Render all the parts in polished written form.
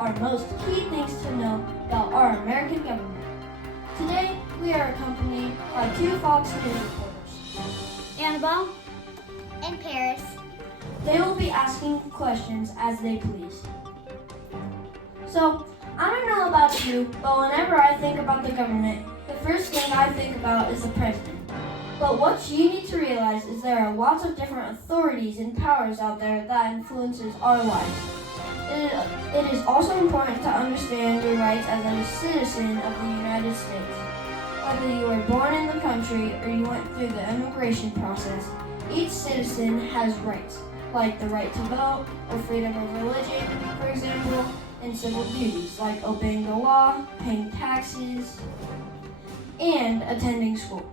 our most key things to know about our American government. Today, we are accompanied by two Fox News reporters, Annabelle and Paris. They will be asking questions as they please. So, I don't know about you, but whenever I think about the government, the first thing I think about is the president. But what you need to realize is there are lots of different authorities and powers out there that influences our lives. It is also important to understand your rights as a citizen of the United States. Whether you were born in the country or you went through the immigration process, each citizen has rights, like the right to vote or freedom of religion, for example, and civil duties like obeying the law, paying taxes, and attending school.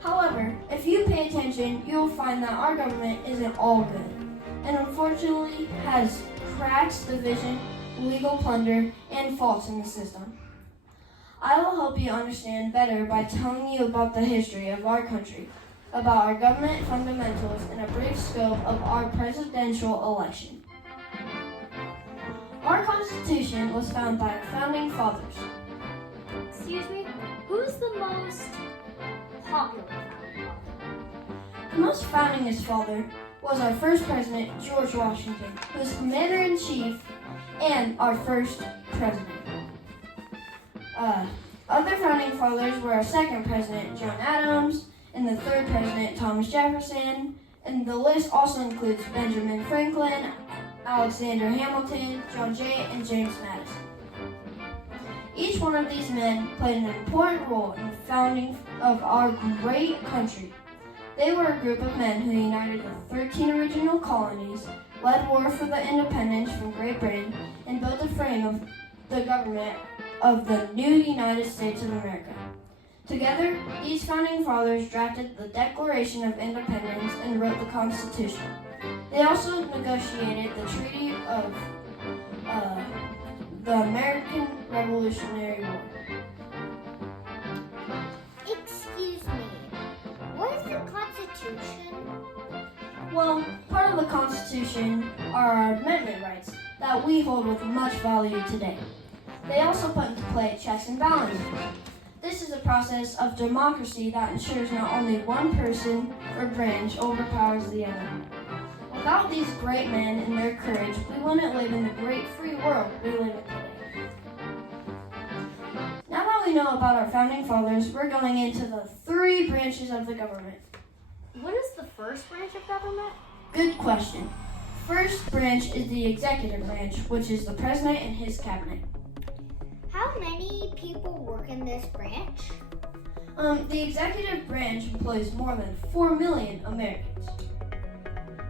However, if you pay attention, you'll find that our government isn't all good, and unfortunately has cracks, division, legal plunder, and faults in the system. I will help you understand better by telling you about the history of our country, about our government fundamentals, and a brief scope of our presidential election. Our Constitution was found by our founding fathers. Excuse me, who's the most popular founding father? The most foundingest father was our first president, George Washington, who was commander-in-chief and our first president. Other founding fathers were our second president, John Adams, and the third president, Thomas Jefferson, and the list also includes Benjamin Franklin, Alexander Hamilton, John Jay, and James Madison. Each one of these men played an important role in the founding of our great country. They were a group of men who united the 13 original colonies, led war for the independence from Great Britain, and built the frame of the government of the new United States of America. Together, these founding fathers drafted the Declaration of Independence and wrote the Constitution. They also negotiated the Treaty of the American Revolutionary War. Excuse me, what is the Constitution? Well, part of the Constitution are our amendment rights that we hold with much value today. They also put into play checks and balances. This is a process of democracy that ensures not only one person or branch overpowers the other. Without these great men and their courage, we wouldn't live in the great free world we live in today. Now that we know about our founding fathers, we're going into the three branches of the government. What is the first branch of government? Good question. First branch is the executive branch, which is the president and his cabinet. How many people work in this branch? The executive branch employs more than 4 million Americans.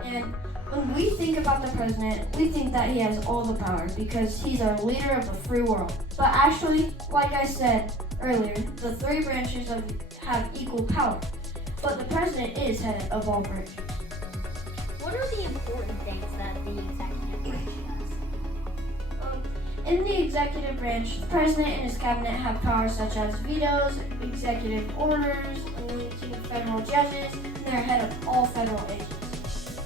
And when we think about the president, we think that he has all the power because he's our leader of the free world. But actually, like I said earlier, the three branches have equal power. But the president is head of all branches. What are the important things that the executive branch does? In the executive branch, the president and his cabinet have powers such as vetoes, executive orders, anointing federal judges, and they're head of all federal agencies.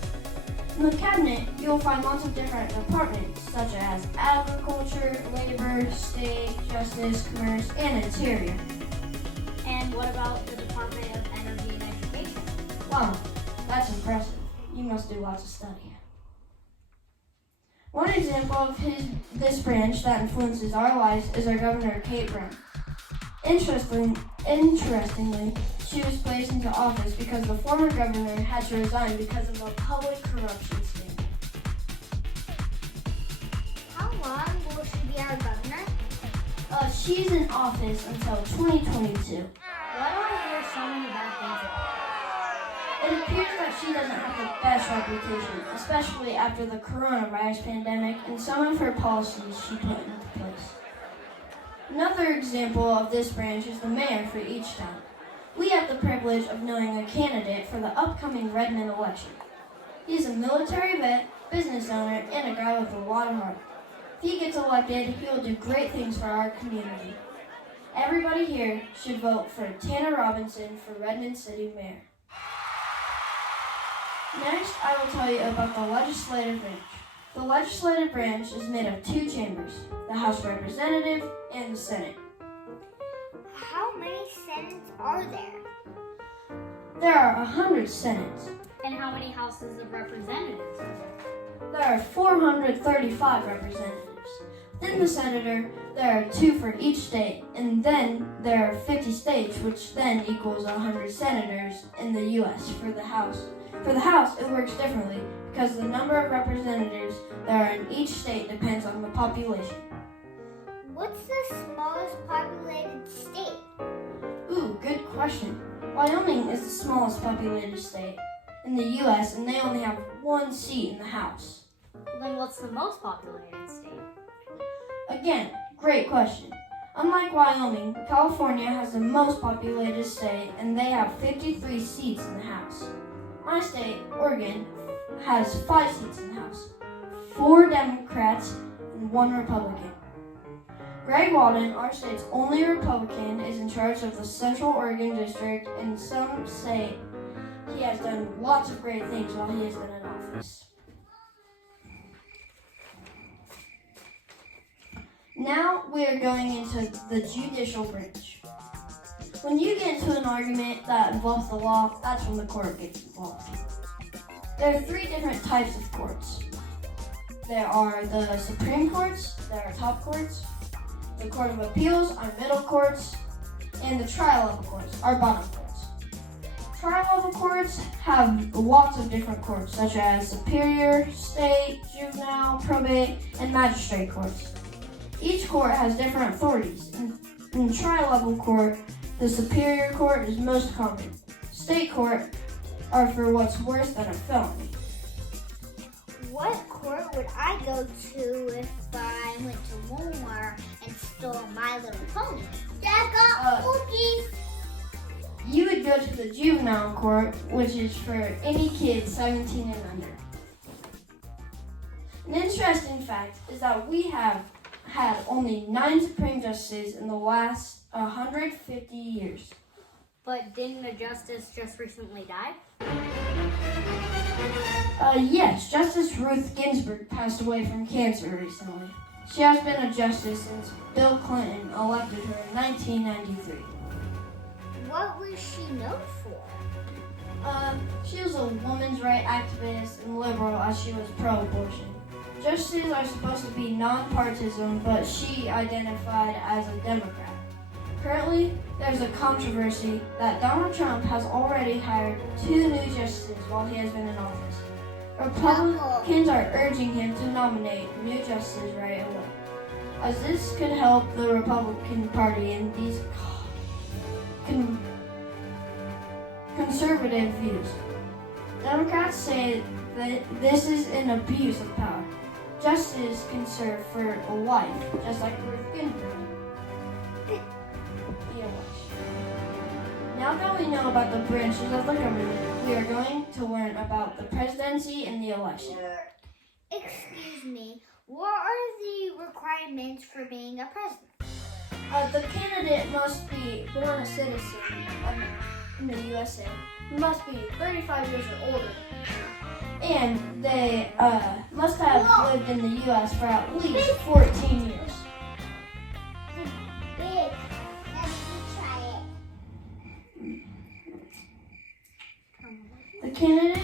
In the cabinet, you'll find lots of different departments such as agriculture, labor, state, justice, commerce, and interior. And what about the Department of Energy and Education? Wow, that's impressive. You must do lots of study. One example of this branch that influences our lives is our governor, Kate Brown. Interestingly, she was placed into office because the former governor had to resign because of a public corruption scandal. How long will she be our governor? She's in office until 2022. Why do I hear so many bad things about her? It appears that she doesn't have the best reputation, especially after the coronavirus pandemic and some of her policies she put into place. Another example of this branch is the mayor for each town. We have the privilege of knowing a candidate for the upcoming Redmond election. He's a military vet, business owner, and a guy with a lot of heart. If he gets elected, he will do great things for our community. Everybody here should vote for Tanner Robinson for Redmond City Mayor. Next, I will tell you about the legislative branch. The legislative branch is made of two chambers, the House of Representatives and the Senate. How many senates are there? There are 100 Senates. And how many houses of representatives are there? There are 435 representatives. Within the senator, there are 2 for each state, and then there are 50 states, which then equals 100 senators in the U.S. for the House. For the House, it works differently because the number of representatives there are in each state depends on the population. What's the smallest populated state? Ooh, good question. Wyoming is the smallest populated state in the U.S., and they only have 1 seat in the House. Then what's the most populated state? Again, great question. Unlike Wyoming, California has the most populated state, and they have 53 seats in the House. My state, Oregon, has 5 seats in the House, 4 Democrats and 1 Republican. Greg Walden, our state's only Republican, is in charge of the Central Oregon District, and some say he has done lots of great things while he has been in office. Now we are going into the judicial branch. When you get into an argument that involves the law, that's when the court gets involved. There are 3 different types of courts. There are the Supreme Courts, there are top courts, the Court of Appeals are middle courts, and the trial level courts are bottom courts. Trial level courts have lots of different courts, such as superior, state, juvenile, probate, and magistrate courts. Each court has different authorities. In trial level court, the superior court is most common. State court are for what's worse than a felony. What court would I go to if I went to Walmart and stole My Little Pony? Dad got cookies! You would go to the juvenile court, which is for any kid 17 and under. An interesting fact is that we have had only 9 Supreme Justices in the last 150 years. But didn't a justice just recently die? Yes, Justice Ruth Ginsburg passed away from cancer recently. She has been a justice since Bill Clinton elected her in 1993. What was she known for? She was a women's rights activist and liberal as she was pro-abortion. Justices are supposed to be nonpartisan, but she identified as a Democrat. Currently, there's a controversy that Donald Trump has already hired 2 new justices while he has been in office. Republicans are urging him to nominate new justices right away, as this could help the Republican Party in these conservative views. Democrats say that this is an abuse of power. Justice can serve for a life, just like Ruth Ginsburg. Now that we know about the branches of the government, we are going to learn about the presidency and the election. Excuse me, what are the requirements for being a president? The candidate must be born a citizen in the USA, must be 35 years or older, and they must have lived in the U.S. for at least 14 years. Big. Let me try it. The candidate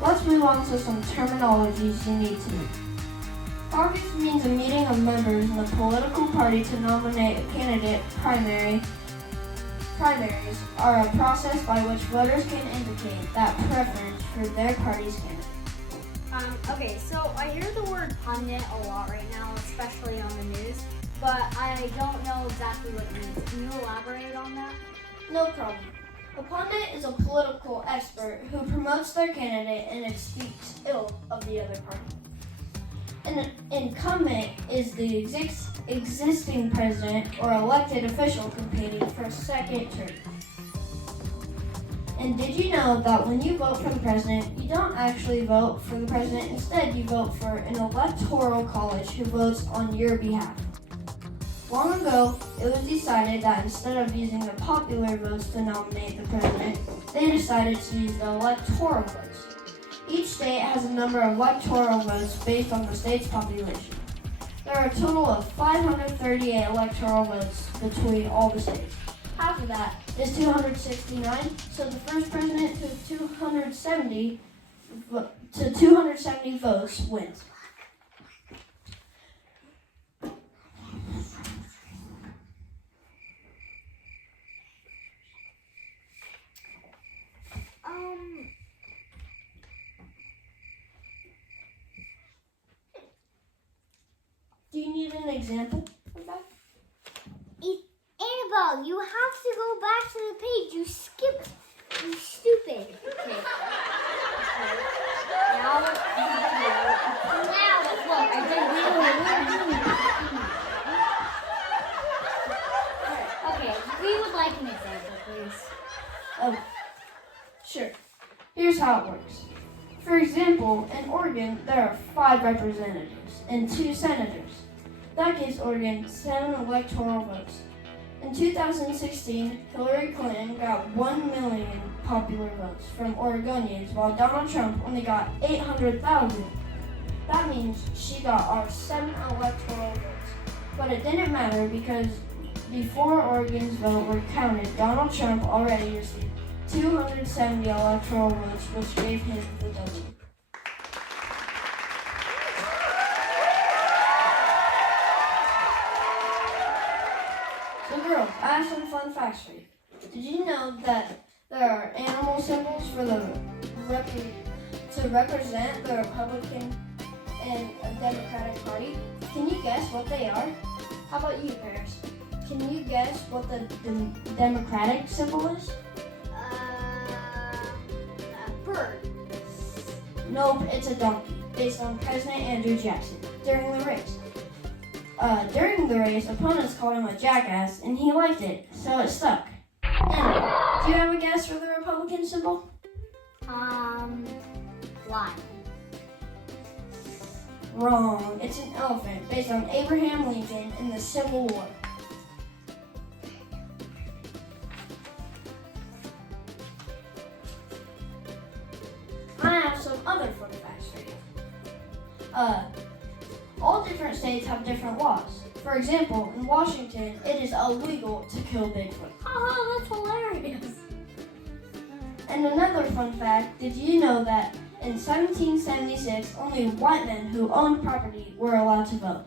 let's move on to some terminologies you need to know. Caucus means a meeting of members in the political party to nominate a candidate. Primaries are a process by which voters can indicate that preference for their party's candidate. Okay, so I hear the word pundit a lot right now, especially on the news, but I don't know exactly what it means. Can you elaborate on that? No problem. A pundit is a political expert who promotes their candidate and speaks ill of the other party. An incumbent is the existing president or elected official competing for a second term. And did you know that when you vote for the president, you don't actually vote for the president? Instead, you vote for an electoral college who votes on your behalf. Long ago, it was decided that instead of using the popular votes to nominate the president, they decided to use the electoral votes. Each state has a number of electoral votes based on the state's population. There are a total of 538 electoral votes between all the states. Half of that is 269, so the first president to 270 votes wins. Do you need an example of that? Annabelle, you have to go back to the page. You skipped. You stupid. Okay. Now, look, I did. Okay, we would like an example, please. Oh, sure. Here's how it works. For example, in Oregon, there are 5 representatives and 2 senators. That gives Oregon 7 electoral votes. In 2016, Hillary Clinton got 1 million popular votes from Oregonians, while Donald Trump only got 800,000. That means she got our 7 electoral votes. But it didn't matter because before Oregon's vote were counted, Donald Trump already received 270 electoral votes, which gave him the W. So girls, I have some fun facts for you. Did you know that there are animal symbols for to represent the Republican and Democratic Party? Can you guess what they are? How about you, Paris? Can you guess what the Democratic symbol is? A bird. Nope, it's a donkey, based on President Andrew Jackson during the race. During the race, opponents called him a jackass, and he liked it, so it stuck. Anyway, do you have a guess for the Republican symbol? Lion. Wrong. It's an elephant, based on Abraham Lincoln in the Civil War. I have some other fun facts for you. All different states have different laws. For example, in Washington, it is illegal to kill Bigfoot. Oh, that's hilarious. And another fun fact, did you know that in 1776, only white men who owned property were allowed to vote?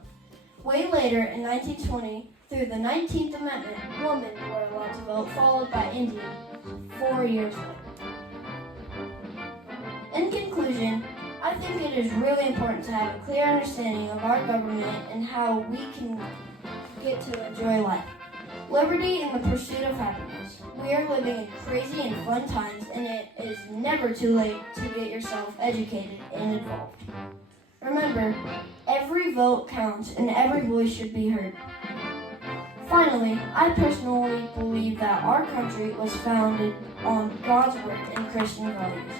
Way later, in 1920, through the 19th Amendment, women were allowed to vote, followed by Indians 4 years later. In conclusion, I think it is really important to have a clear understanding of our government and how we can get to enjoy life. Liberty in the pursuit of happiness. We are living in crazy and fun times, and it is never too late to get yourself educated and involved. Remember, every vote counts and every voice should be heard. Finally, I personally believe that our country was founded on God's word and Christian values.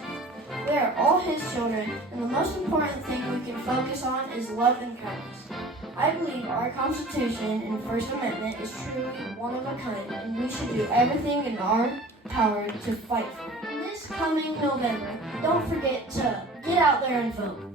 We are all His children, and the most important thing we can focus on is love and kindness. I believe our Constitution and First Amendment is truly one of a kind, and we should do everything in our power to fight for it. This coming November, don't forget to get out there and vote.